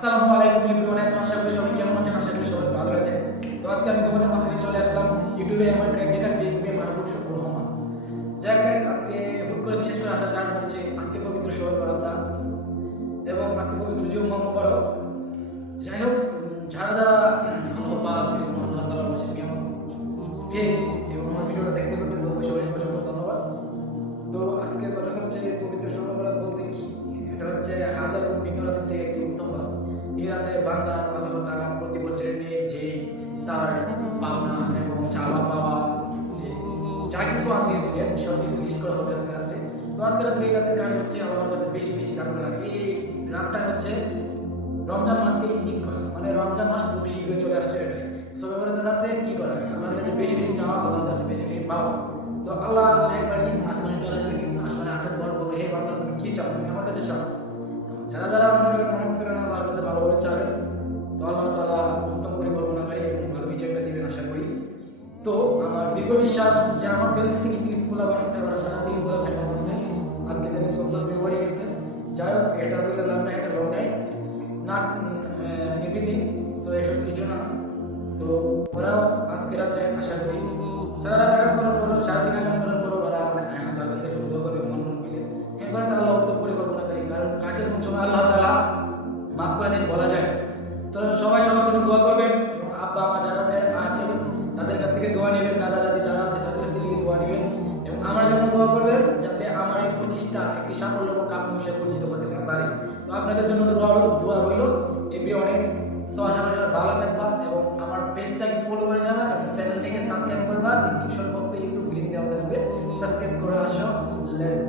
আসসালামু আলাইকুম এভরিওয়ান, আশা করি সবাই কেমন আছেন। আশা করি সবাই ভালো আছেন। তো আজকে আমি তোমাদের মাঝে চলে আসলাম ইউটিউবে আমার এক জায়গার ফেসবুকে মাহবুব শুকুর রহমান। যাই হোক গাইস, আজকে হুট করে বিশেষ করে আসার কারণ হচ্ছে আজকে পবিত্র শবে বরাত রাত এবং আজকে পবিত্র জুম্মা মুবারক। যাই হোক, যারা যারা আল্লাহ পাক এবং আল্লাহ তাআলার অশেষ নিয়ামত পেয়ে এবং আমার ভিডিওটা দেখতে করতেছে সবাইকে অসংখ্য ধন্যবাদ। তো আজকের কথা হচ্ছে পবিত্র শবে বরাত বলতে কি, এটা হচ্ছে হাজার ভিন্ন রাতের থেকে একটি উত্তম রাত। এই রাতে বান্দা আল্লাহ তাআলা প্রতি বছরের নিয়ে যে তার পাওনা এবং চাওয়া পাওয়া যা কিছু আছে যে সব কিছু মিস করা হবে আজকে রাত্রে। তো আজকে রাত্রে এই রাতের কাজ হচ্ছে আল্লাহর কাছে বেশি বেশি দান করা। এই রাতটা হচ্ছে রমজান মাসকে ইঙ্গিত করা, মানে রমজান মাস খুব শীঘ্রই চলে আসছে। এটাই শবে বরাতের রাত্রে কি করা, আল্লাহর কাছে বেশি বেশি চাওয়া, আল্লাহর কাছে বেশি বেশি পাওয়া। তো আল্লাহ একবার নিজ আসমানে চলে আসবে, নিজ আসমানে আসার পর বলবে, হে বান্দা তুমি কি চাও, তুমি আমার কাছে চাও। যারা যারা মনে করেন নামাজ করেন আল্লাহর কাছে ভালোভাবে চাবেন, তো আল্লাহ তাআলা উত্তম পরিকল্পনাকারী এবং ভালো বিচারটা দিবেন আশা করি। তো আমার দীর্ঘ বিশ্বাস যে আমার বেঞ্চ থেকে কিছু কিছু খোলা বানাচ্ছে, আমরা সারাদিন করে ফাইনা করছে। আজকে জানি 14 ফেব্রুয়ারি গেছে। যাই হোক, এটা বললাম না, একটা long night not everything, so এসব কিছু না। তো ওরাও আজকে রাত্রে আশা করি সারা রাত আগাম করার পর, সারাদিন আগাম করার পর ওরা আল্লাহর কাছে দোয়া করবে মন মন মিলে। এরপরে তো আল্লাহ উত্তম পরিকল্পনাকারী, কারণ কাজের কোন সময় আল্লাহ তাআলা মাফ করে দেন বলা যায়। তো সবাই সবার জন্য দোয়া করবেন এবং আব্বা আমার যারা আছে তাদের কাছ থেকে দোয়া নেবেন, দাদা দাদি যারা আছে তাদের কাছ থেকে দোয়া নেবেন এবং আমার জন্য দোয়া করবেন যাতে আমার এই 25টা একটি সাফল্য এবং কাম্য হিসেবে পরিচিত হতে পারে। তো আপনাদের জন্য দোয়া রইল। এমনি অনেক সবার ভালো থাকবা এবং আমার পেজটাকে ফলো করে যাবা এবং চ্যানেলটাকে সাবস্ক্রাইব করবা। ডিসক্রিপশন বক্সে ইউটিউব লিংক দেওয়া থাকবে, সাবস্ক্রাইব করে আসো। লেটস